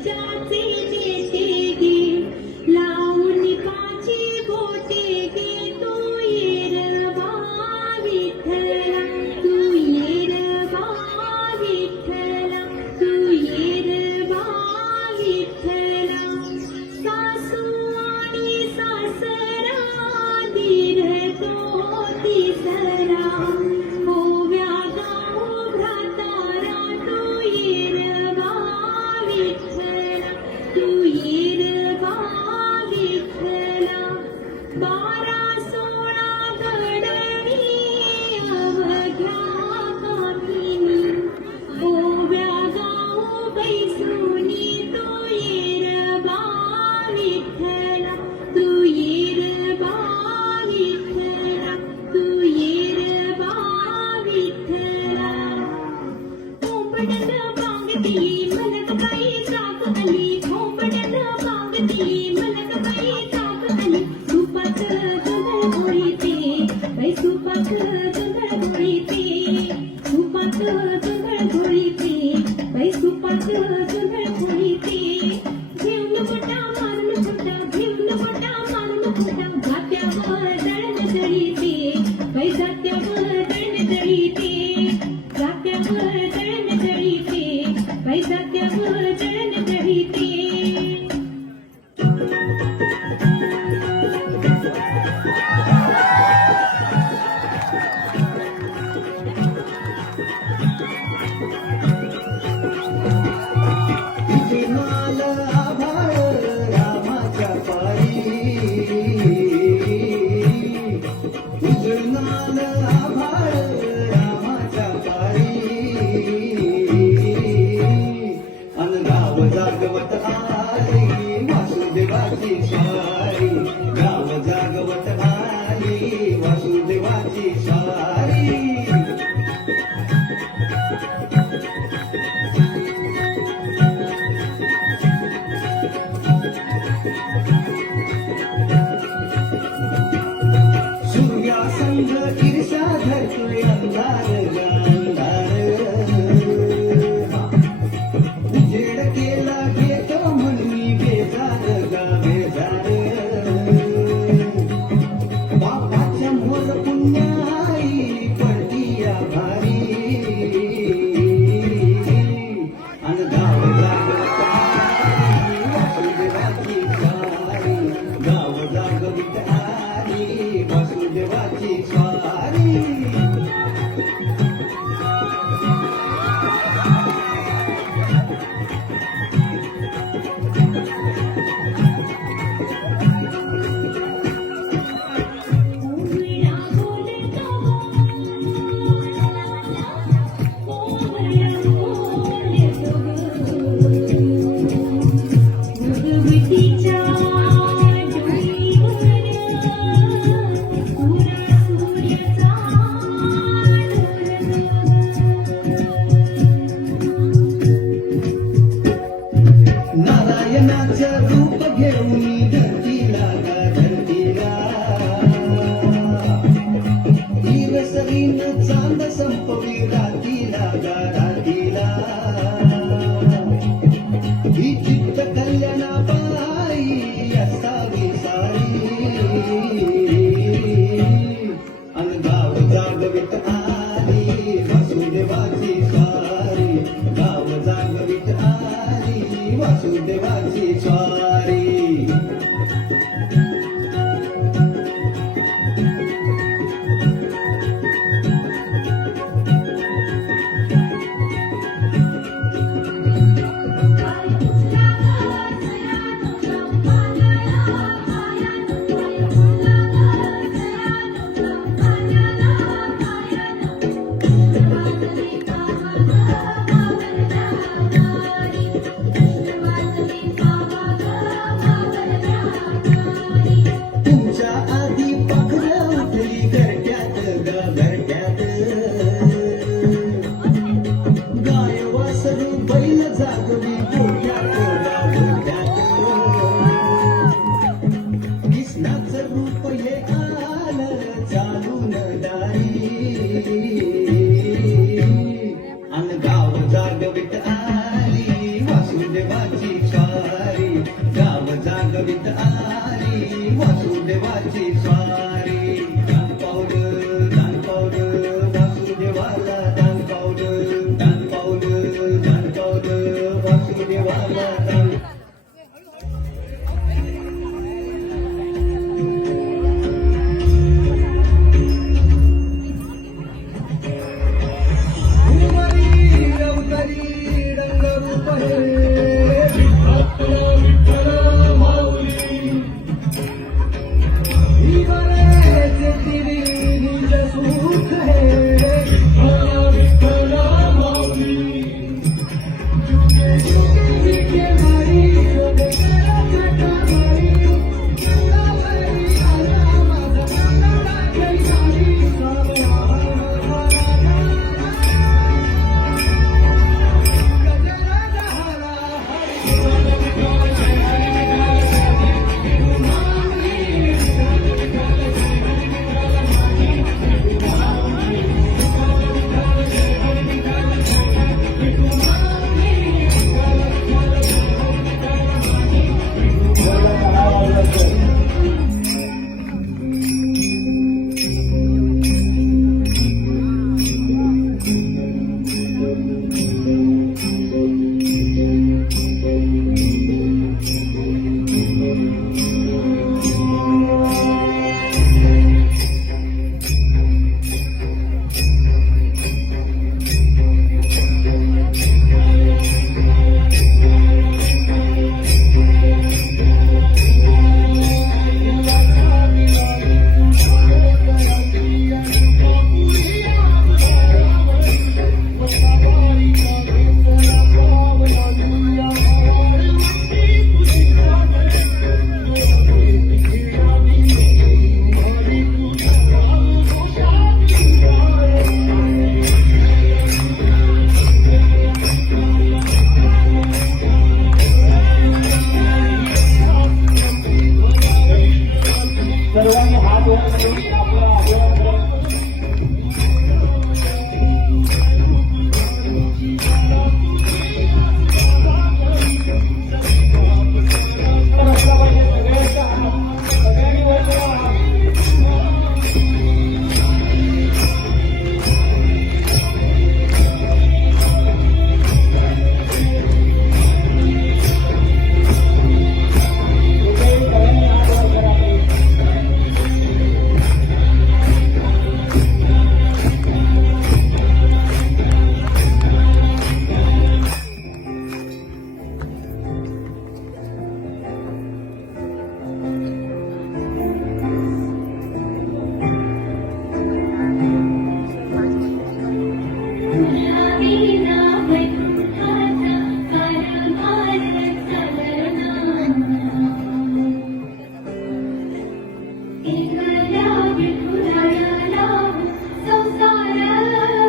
पंचाचे जेथे गे लावून काची बोटे गे तू येरबा विठ्ठला तू येरबा विठ्ठला तू येरबा विठ्ठला सासू आणि सासरा दीर तो तिसरा ओव्या गाऊ भ्रातारा तू येरबा विठ्ठला तू येरबा विठ्ठला 12-16 घडणी अवघ्या कामिनी ओव्या गाऊ बैसुनी तू येरबा विठ्ठला तू येरबा विठ्ठला तू येरबा विठ्ठला खोपड्यात बांगती मलकबाई चाक आली खोपड्यात बांगती मलकबाई चाक आली सुपाचं जुंधळ घोळीते बाई सुपाचं जुंधळ घोळीते सुपाचं जुंधळ घोळीते बाई सुपाचं जुंधळ घोळीते घेऊन बोटा मारून फुटा घेऊन बोटा मारून फुटा जात्यावर दळण दळीते बाई जात्यावर दळण दळीते जात्यावर दळण दळीते बाई जात्यावर दळण दळीते विजयमाल आभाळ रामाच्या पायी विजयमाल आभाळ रामाच्या पायी अन गाव जागवत आली वासुदेवाची सारी गाव जागवत आली वासुदेवाची सारी सूर्यासंग ईर्ष्या धरतोय अंधार अंधार उजेड केला घेतो म्हणून बेजार गा बेजार बापाच्या मोर पुण्याई पडती भारी अन गाव जागवत आली वासुदेवाची सारी गाव जागवित आली वासुदेवाची सारी उघडा बोलतो कोवळा बोलतो भगवतीच्या डोईवर पुरा सूर्याचा नारायणाचं रूप घेऊन धरतीला गा धरतीला ईरसरीन चांद संपवी रातीला गा रातीला ही चित्त कल्याणाबाई असावी सारी अन गाव जागवित आली वासुदेवाची सारी गाव जागवित आली वासुदेवाची स्वारी तुमच्या आधी पाखरं उठली घरट्यात गा घरट्यात गाय वासरू बैल जागवी गोठ्यात गा गोठ्यात कृष्णाचं रूप हे आलं चालून दारी अन गाव जागवित आली वासुदेवाची सर्वांनी हात वर करून आपला अभिवादन सगळ्यांनी वर करा हात. तुझ्या विना वैकुंठाचा कारभार चालना एकल्या विठुरायाला संसार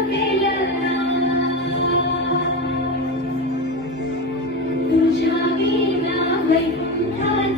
केला तुझ्या विना वैकुंठाचा